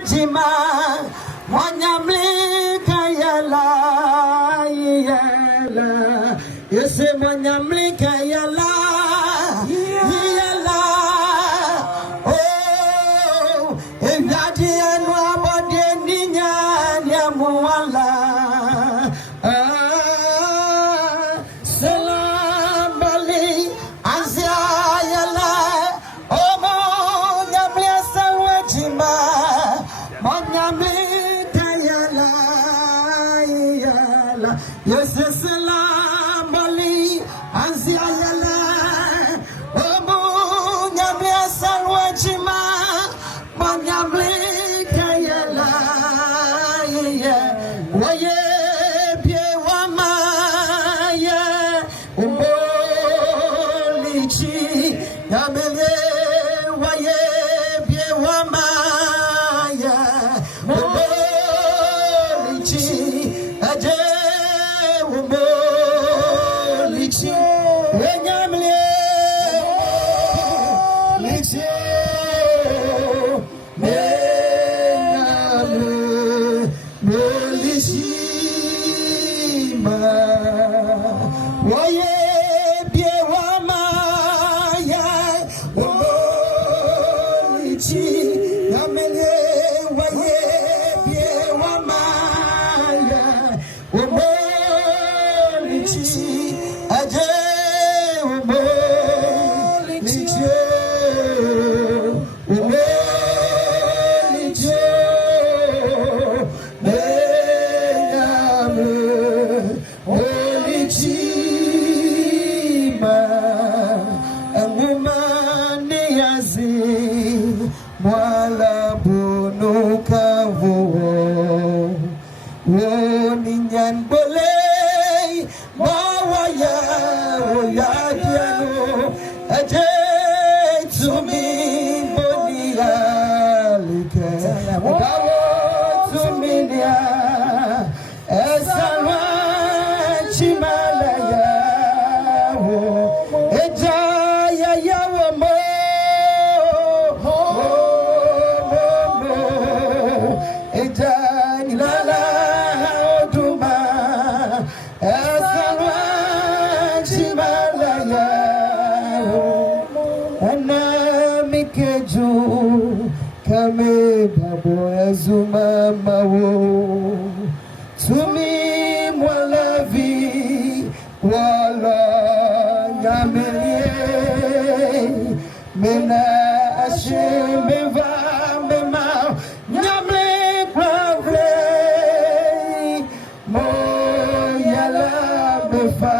wajima Mwanyamlika yala Yese mwanyamlika yala Oh Endadi anwa bode ninya Nyamuwala Salam bali Azia yala Omo nyamlia salwajima Mwanyamlika yala Yes, salam bali Azia yala Omo nyamlia salwajima Mwanyamlika yala Waye bie wamaya Umbolichi Yamele waye bie wamaya Umbolichi Aje Umbolichi Wenyamle Lichi Melishima Waye bie wamaya Umbolichi Yamele waye bie wamaya Umbolichi Aje Umbolichi Mwala bunu kavuo Woninyan bolei Mawaya Oyadiano Aje Tumi Bonialike Gawo Tuminia Esalwa Chimalaya Ejaya Yawo Mo Kame babo ezuma mawo Tumi mwalavi Wala nyameye Mena ashe meva mema Nyame kwavle Mo yala mefa